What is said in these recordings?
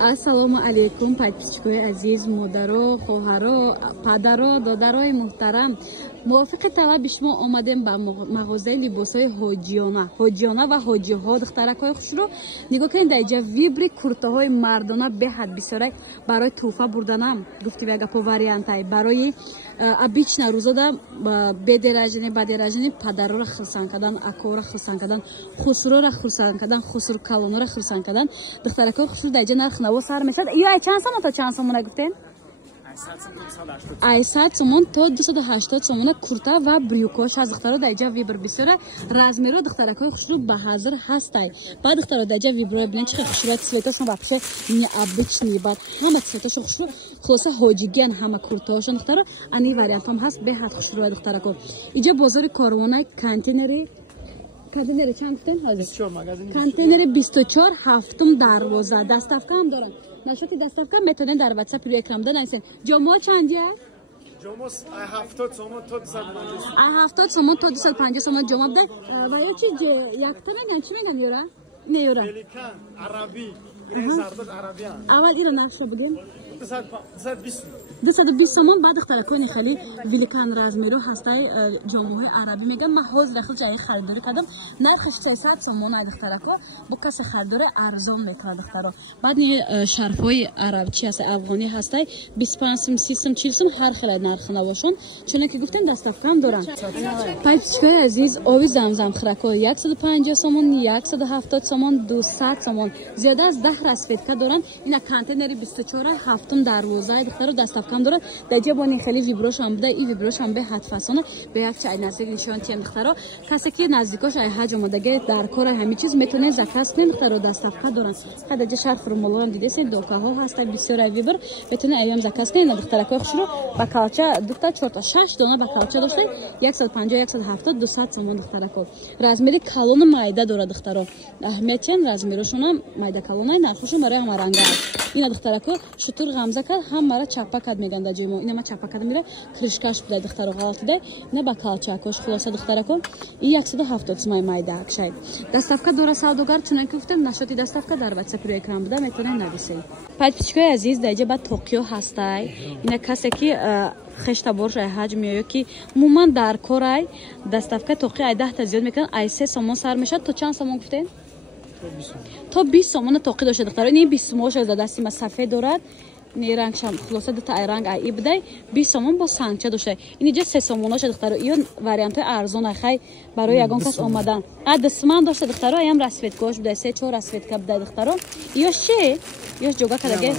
Ассалому алейкум, подписчикои азиз, модаро, хоҳаро, падаро, додарои муҳтарам. мувофиқи талаби шумо омадем ба мағозаи либосҳои ҳоҷиёна ва ҳоҷиҳо. духтаракҳои хушро нигоҳ кунед, дар инҷа вибри куртаҳои мардона беҳад бисёрай барои туҳфа бурданам. гуфтим як гапо вариантай барои обична рӯзода бедеражани падарора хирсан кардан, акора хирсан кардан, хусрора хирсан кардан, хусркалонора хирсан кардан. духтаракҳои хушро дар инҷа нарх наво сар мешавад. ё ай чанд сомон то чанд сомона гуфтем? 800 сомон то 280 сомона курта ва брюкош аз духтаро дар инҷа вибр бисёра размеро духтаракҳои хушро ба ҳазир ҳастай. баъд духтаро дар инҷа вибро бинед чӣ хушро цветошон вообще необычный, баъд ҳама цветошон хушро хулоса ҳоҷигиан, ҳама куртаошон духтаро ани вариантам ҳаст беҳад хушро духтарако. инҷа бозори корвонай контейнери чанд гуфтем ҳозир? 24 магазин. Контейнери 24 ҳафтум дарвоза. Доставка ҳам дорам. Нашоти доставка метонен дар WhatsApp ё экрамда нависен. ҷомо чандия? ҷомо 70 сомон то 250 сомон. 70 сомон то 250 сомон ҷомо буда. Ва ё чи якта меган, чи меган ёра? Не ёра. Пеликан, араби, грезардод арабиан. Аввал иро нархшо бугем. 220 сомон. баъд духтаракони хели великан размеро ҳастай ҷомоҳои араби меган. ман ҳозир хел ҷаи харидорӣ кардам. нархаш 300 сомон ай духтарако. бо касе харидоре арзон мекунад духтаро. баъд ин шарфҳои араб чи ҳастай, афғонӣ ҳастай 25 сум, 30 сум, 40 сум ҳар хелай нарх навошон. чуна ки гуфтем доставка ҳам дорам. подписчикои азиз, оби замзам хирако 150 сомон, 170 сомон, 200 сомон. зиёда аз 10 расветка дорам. ина контейнери 24 ҳафтум дарвозаи духтаро доставка ҳам дорад. дар ҷабони хели виброшам буда, и виброшам беҳад фасона бе як чай наздик нишон тем духтаро. касе ки наздикош ай ҳаҷ омадаги дар кор ҳами чиз метоне заказ кунен духтаро доставка доран. дар ҷа шарф румолорам дидесен докаҳо ҳаста бисёр ай вибр метоне аям заказ кунен. духтаракои хушро ба калча духта 4-6 дона ба калча доштай 150 170 200 сомон духтарако. размери калон майда дорад духтаро. аҳамиятен размерошонам майда калонай нархошон барои ҳама ранга. ина духтарако шутур ғамза кард ҳамара чапа кард меган дар ҷои мо. ина ма чапа кардам мира кришкаш буда духтаро ғалатидай. ина ба калчакош хулоса духтарако и 170 сомон майда акшай. доставка дора савдогар чунон ки гуфтем нашоти доставка дар WhatsApp ро экран буда метонен нависед. подписчикои азиз дар ҷа ба тоқиё ҳастай. ина касе ки хешта борш ай ҳаҷ меоё ки муман дар корай доставка тоқи ай 10 та зиёд мекунад ай 3 сомон сар мешад. то чанд сомон гуфтем? то 20 сомон тоқи дошта духтаро. ин 20 сомон шуда дасти ма сафед дорад. не рангшам хулоса дута ай ранг ай ибдай 20 сомон бо сангча дошта. ин иҷа 3 сомон шуда духтаро. ин вариантои арзон ай хай барои ягон кас омадан. дисман дошта духтаро. аям расветкош буда 3-4 расветка буда духтаро. ё ше ёш ҷога кадаге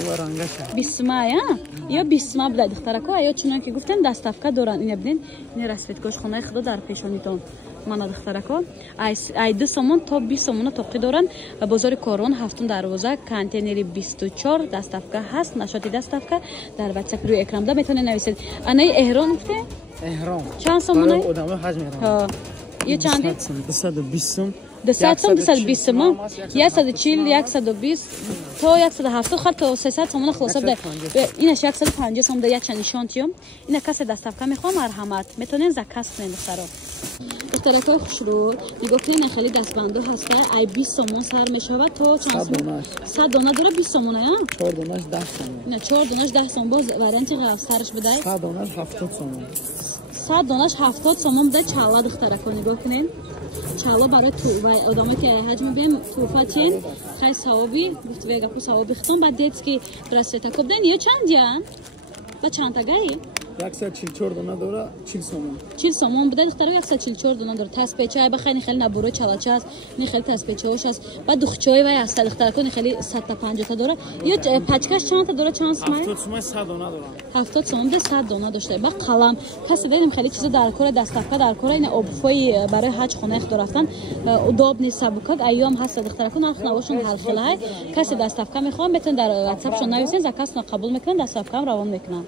бисма я ё бисма буда духтарако. ё чунон ки гуфтем доставка доран. ина бинед ин расветкош хонаи худо дар пешонитон мана духтарако ай 2 сомон то 20 сомон тоқи доран. бозори корон ҳафтум дарвоза контейнери 24 доставка ҳаст. нашоти доставка дар WhatsApp рӯи экран да метонед нависед. анаи эҳрон гуфте? эҳром чанд сомона? одамои ҳаҷ мерам. ё чанди? 220 сум. 200 сум, 220 сум, 140, 120 то 170 хар то 300 сомона хулоса буда. инаш 150 сом да як чанд нишон тиём. ина касе доставка мехоҳам марҳамат метонен заказ кунен духтаро. духтаракои хушро нигоҳ кунед хеле дастбандо ҳаста ай 20 сомон сар мешавад то чанд сомон? 100 дона дора 20 сомона я? 4 донаш 10 сомон. ина 4 донаш 10 сомон боз варианти ғавстарш будай. 100 донаш 70 сомон. 100 донаш 70 сомон буда. чала духтарако нигоҳ кунед. чало барои тӯва одаме ки ҳаҷ мебем тӯфа тен хай савоби гуфт вега ку савоби хитон ба детски расветако бден ё чанд ян ба чанд тагаи 144 дона дора 40 сомон. 40 сомон буда духтаро 144 дона дора. таспеча ай бахай хели набуро чалача аст не хели таспечаош аст. ба духчои вай аст духтарако не хели 150 та дора. ё пачкаш чанд та дора чанд сомон? 70 сомон 100 дона дора. 70 сомон буда 100 дона дошта. ба қалам касе дедем хели чизо дар кора доставка дар кора ина обуфои барои ҳаҷ хонаи худо рафтан удобни сабукак айём ҳаст духтарако нарх навошон ҳар хелай. касе доставка мехоҳам метон дар WhatsApp шон нависен заказ қабул мекунан доставка равон мекунан.